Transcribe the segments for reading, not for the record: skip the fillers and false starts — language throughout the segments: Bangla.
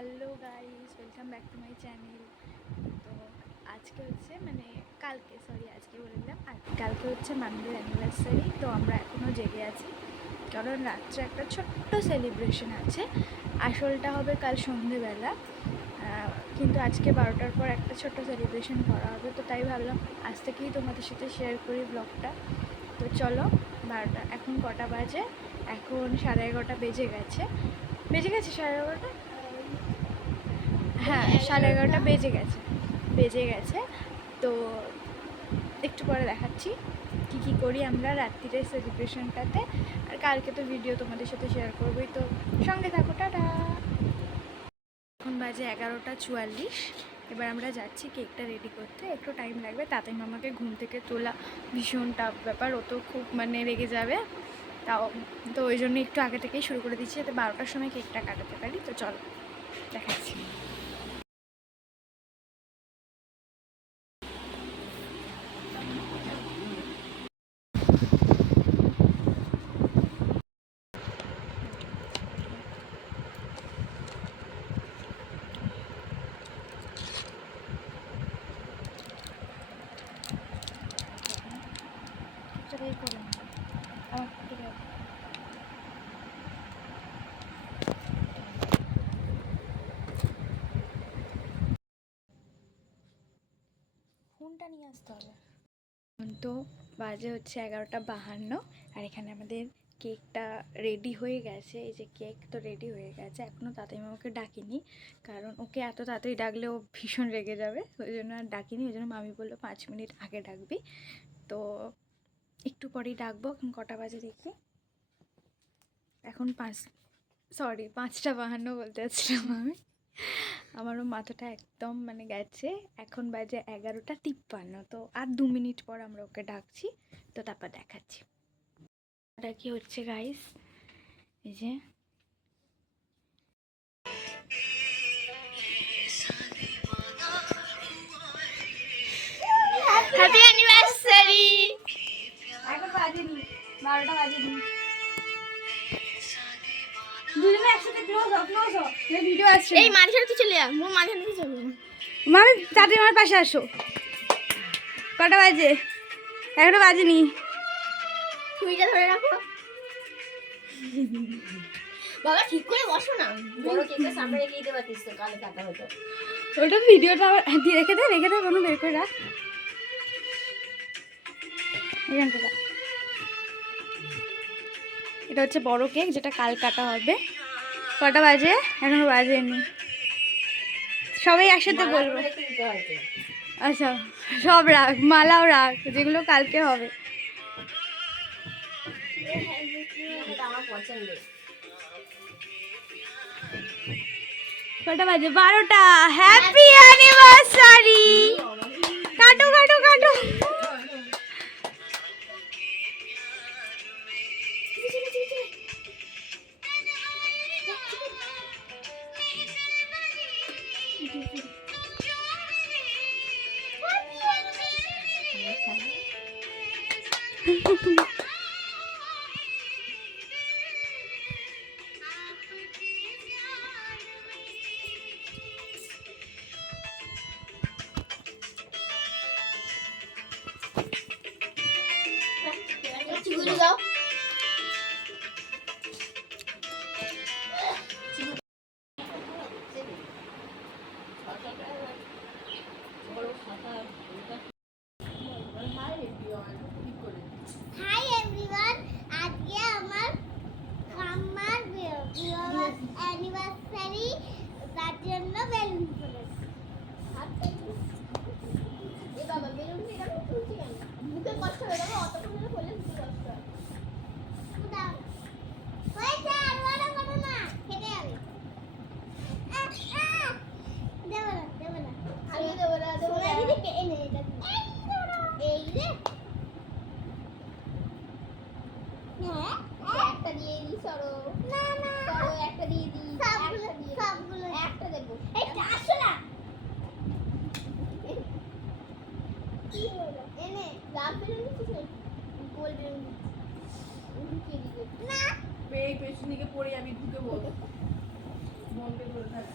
Hello guys, welcome back to my channel. তো আজকে হচ্ছে আজকে বলে দিলাম কালকে হচ্ছে মামিদের অ্যানিভার্সারি। তো আমরা এখনও জেগে আছি কারণ রাত্রে একটা ছোট্ট সেলিব্রেশন আছে। আসলটা হবে কাল সন্ধেবেলা, কিন্তু আজকে 12টার পর একটা ছোট্ট সেলিব্রেশন করা হবে। তো তাই ভাবলাম আজ থেকেই তোমাদের সাথে শেয়ার করি ব্লগটা। তো চলো, 12টা এখন কটা বাজে? এখন 11:30 বেজে গেছে 11:30। হ্যাঁ, 11:30 বেজে গেছে। তো একটু পরে দেখাচ্ছি কী করি আমরা রাত্রিরের সেলিব্রেশনটাতে। আর কালকে তো ভিডিও তোমাদের সাথে শেয়ার করবোই, তো সঙ্গে থাকো। টাটা। এখন বাজে 11:44। এবার আমরা যাচ্ছি কেকটা রেডি করতে। একটু টাইম লাগবে, তাতেই মামাকে ঘুম থেকে তোলা ভীষণ টাফ ব্যাপার। ও তো খুব রেগে যাবে, তাও তো ওই জন্য একটু আগে থেকেই শুরু করে দিচ্ছি যাতে 12টার সময় কেকটা কাটাতে পারি। তো চলো দেখাচ্ছি। ফোনটা নিয়ে আসতে হবে। তো বাজে হচ্ছে 11:52, আর এখানে আমাদের কেকটা রেডি হয়ে গেছে। এই যে কেক তো রেডি হয়ে গেছে। এখনও তাড়াতাড়ি মামাকে ডাকিনি, কারণ ওকে এত তাড়াতাড়ি ডাকলে ও ভীষণ রেগে যাবে। ওই জন্য আর ডাকিনি। ওই জন্য মামি বললো 5 মিনিট আগে ডাকবি। তো একটু পরেই ডাকবো। এখন কটা বাজে দেখি, এখন 5:52 বলতে যাচ্ছিলাম আমি। আমারও মাথাটা একদম গেছে। এখন বাজে 11:53। তো আর 2 মিনিট পর আমরা ওকে ডাকছি। তো তারপর দেখাচ্ছি এটা কি হচ্ছে গাইস। এই যে হ্যাপি অ্যানিভার্সারি। এখন বাজেনি 12টা বাজেনি। দুজনে একসাথে ক্লোজ হ ভিডিও আসছে। এই মাঝখানে তুই চলে যা, মোর মাঝখানে তুই চলে যা। মামি তাড়াতাড়ি আমার পাশে আসো। কটা বাজে? এখনো বাজেনি। তুইটা ধরে রাখো বাবা, ঠিক করে বসো না। বড় কেকের সামনে রেখে দিতে পারতিস তো, কালে কাটা হতো। ওটা ভিডিওটা আবার রেখে দে কোনো বের করে রাখ। এখানটা এটা হচ্ছে বড় কেক, যেটা কাল কাটা হবে। কটা বাজে? এখনো বাজেনি। সবাই একসাথে বলবো। আচ্ছা, সব রাখ, মালাও রাখ, যেগুলো কালকে হবে। কটা বাজে? 12টা। Happy anniversary. কাটো কাটো কাটো। হাই এভরিওয়ান, আজকে আমার মাম্মার অ্যানিভার্সারি, তার জন্য বেলুন ফোলেছি। এ বাবা, বেলুন দিয়ে আমি ফুলছি কেন? মুখে কষ্ট হয়ে যাবে, অতক্ষণ ধরে ফেলে মুখে কষ্ট হয়। হয়েছে, আর বড় করো না, খেতে যাবে। দেবো না আমি দেবো না। এনে এটা এই রে। হ্যাঁ, একটা দিয়ে দিই। সরো না না, সরো, একটা দিয়ে দিই। সবগুলো একটা দেবো। এটা আসো না। কি হলো? এনে লাভ বেলুন দিছিস? গোল বেলুন ঢুকিয়ে দিবি না। এই পেছন দিকে পড়ে আমি ঢুকে বল। বলতে ধরে থাক।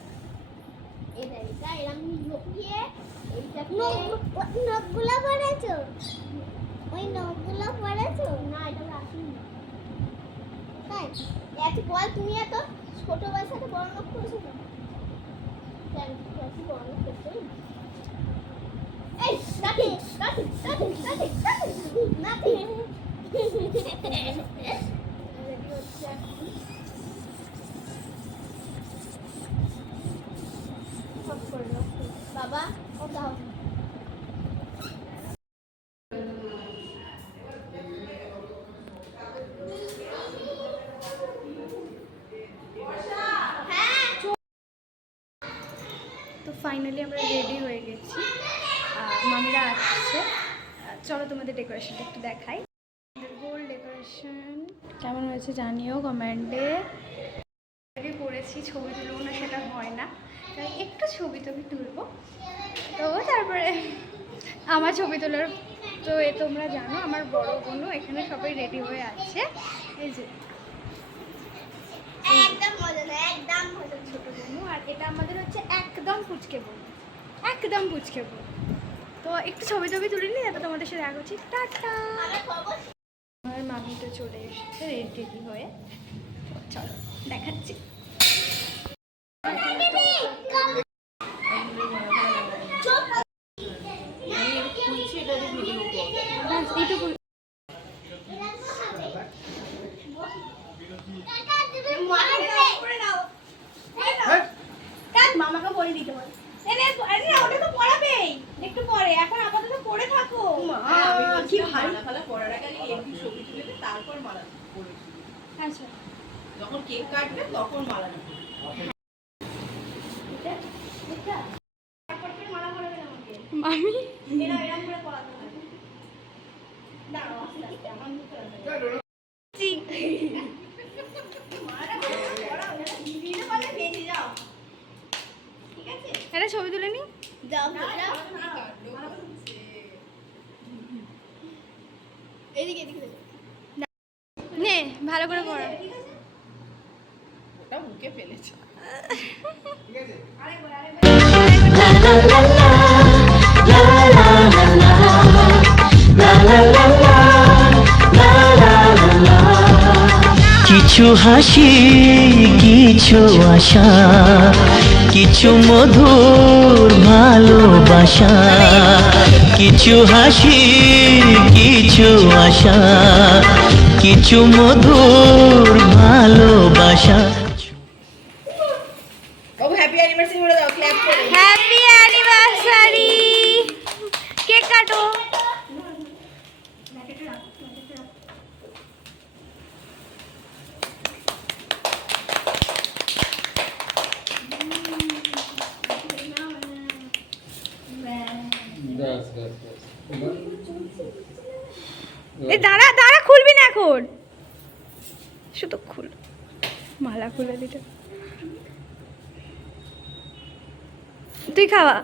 নখগুলো পড়েছো? ওই নখগুলো পড়েছো? না, এটা রাখিনি। তাই এত বল, তুমি এত ছোট বয়সে তো বড় নখ করেছো না? কেন কি বড় নখ করছো? এই নাতি নাতি নাতি নাতি নাতি রেডি হচ্ছে সব করে দাও বাবা। ওটা হবে তো ফাইনালি আমরা রেডি হয়ে গেছি, মামিরা আসছে। চলো তোমাদের ডেকোরেশনটা একটু দেখাই। গোল ডেকোরেশন কেমন হয়েছে জানিও কমেন্টে। করেছি ছবি তুলবো না সেটা হয় না, তাই একটু ছবি টবি তুলবো। তো তারপরে আমার ছবি তোলার তো তোমরা জানো আমার বড় বোনও এখানে সবাই রেডি হয়ে আছে। এই যে একদম মজা না, একদম মজা। ছোট বোনু, আর এটা আমাদের হচ্ছে একদম পুচকে বোন, একদম পুচকে বোন। তো একটু ছবি টবি তুলে নিই, তারপর তোমাদের সাথে দেখা করছি। টাটা। আমার মামি তো চলে এসেছে রেডি হয়ে, চলো দেখাচ্ছি। এইটুকু মামাকে বলে দিতে পারি। ওটা তো পড়াবেই একটু পরে, এখন আপাতত পড়ে থাকো। কি ভালো ভালো পড়ার আগে একটু ছবি তুলে দে, তারপর মালা পরিয়ে দিবি। আচ্ছা যখন কেক কাটবে তখন মালা দিবি। মামি একটা ছবি তুলে নি। নে ভালো করে পড়া। ওটা মুখে ফেলেছে। কিছু হাসি, কিছু আশা, কিছু মধুর ভালোবাসা। কিছু হাসি, কিছু আশা, কিছু মধুর ভালোবাসা। বাবু হ্যাপি অ্যানিভার্সারি বলে দাও, ক্ল্যাপ করে। Happy anniversary. কেক কাটো। এই দাঁড়া দাঁড়া, খুলবি না এখন, শুধু খুল, মালা খুলে দিতে। তুই খাওয়া।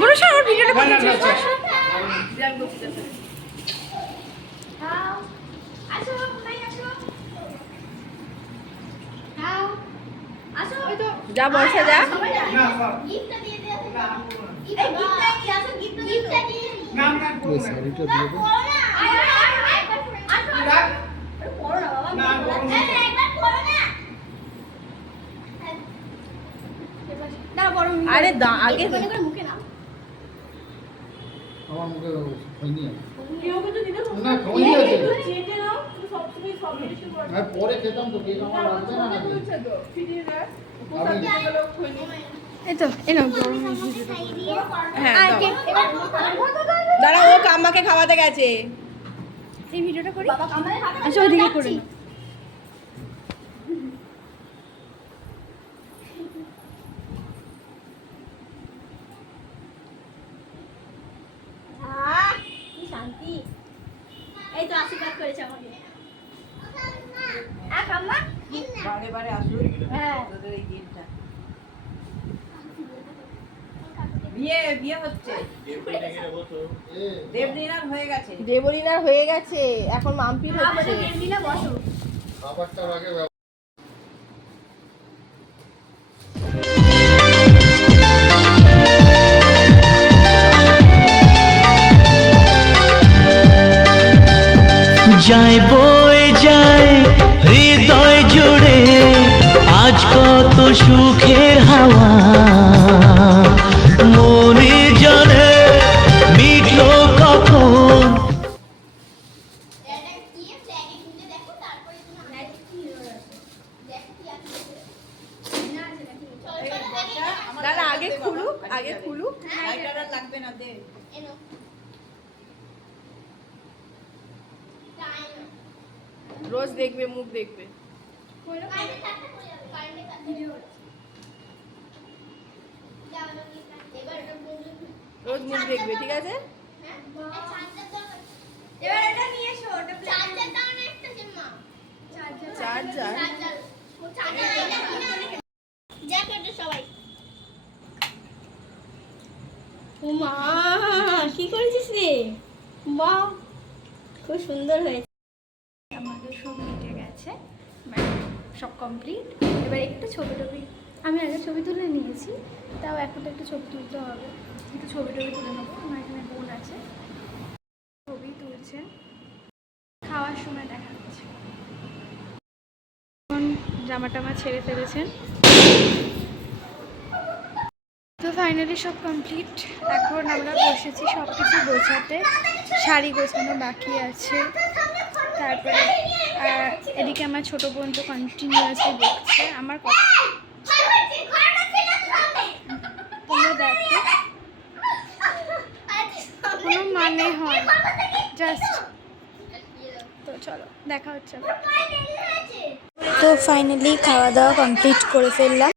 বড় সর ভিডিওটা করতে। যা বর্ষা যা। আরে আগে মুখে নাও। আমার মুখে হয়নি না, খাওয়াই আছে। আমি পরে খেতাম তো, কেক আমার লাগবে না নাকি? এই তো এনো গরম। হ্যাঁ দাঁড়া, ও কাম্মাকে খাওয়াতে গেছে। এই ভিডিওটা করি। আচ্ছা ওইদিকে করে নাও। কি শান্তি। এই তো আশীর্বাদ করেছে আমাকে। আম্মা বারে বারে আসুন। হ্যাঁ তোদের এই গেটটা বিয়ে হচ্ছে। দেবলীনার হয়ে গেছে। দেবরিনার হয়ে গেছে, এখন মাম্পির হচ্ছে। খাবারটা আগে যায় বয়ে যায় হৃদয় জুড়ে আজ কত সুখের হাওয়া মনে জানে মিটলো কখন এটা কি ফ্ল্যাগে খুঁজে দেখো, তারপরে তুমি আগে কি আছে দেখো কি আছে না আছে নাকি। চলো চলো আগে দাঁড়া, আগে খুলুক, আগে খুলুক। লাইটার আর লাগবে না, দে। এনো টাইম রোজ দেখবে, মুখ দেখবে। কারেন্টে থাকতে বলে যাবে, কারেন্টে থাকতে ভিডিও যাও নাকি এবার এটা বন্ধ। রোজ মুখ দেখবে, ঠিক আছে? হ্যাঁ চার্জার দাও, এবার এটা নিয়ে এসো। ওটা চার্জার দাও না একটা জিম্মা। চার্জার চার্জার চার্জার এটা কিনে অনেক জ্যাকেট সবাই। ও মা কি করেছিস রে? বাহ খুব সুন্দর হয়েছে। আমাদের সব মিটে গেছে, মানে সব কমপ্লিট। এবার একটু ছবি টবি, আমি আগে ছবি তুলে নিয়েছি, তাও এখন তো একটু ছবি তুলতে হবে। একটু ছবি টবি তুলে নেবো। আমার এখানে বোন আছে, ছবি তুলছে, খাওয়ার সময় দেখা যাচ্ছে। এখন জামা টামা ছেড়ে ফেলেছেন। তো ফাইনালি সব কমপ্লিট। এখন আমরা বসেছি সব কিছু গোছাতে, শাড়ি গোছানো বাকি আছে। তারপরে এদিকে আমার ছোটো বোন তো কন্টিনিউয়াসলি দেখছে আমার কথা। তোমরা দেখো, কোনো মানে হয় জাস্ট। তো চলো দেখা হচ্ছে। তো ফাইনালি খাওয়া দাওয়া কমপ্লিট করে ফেললাম।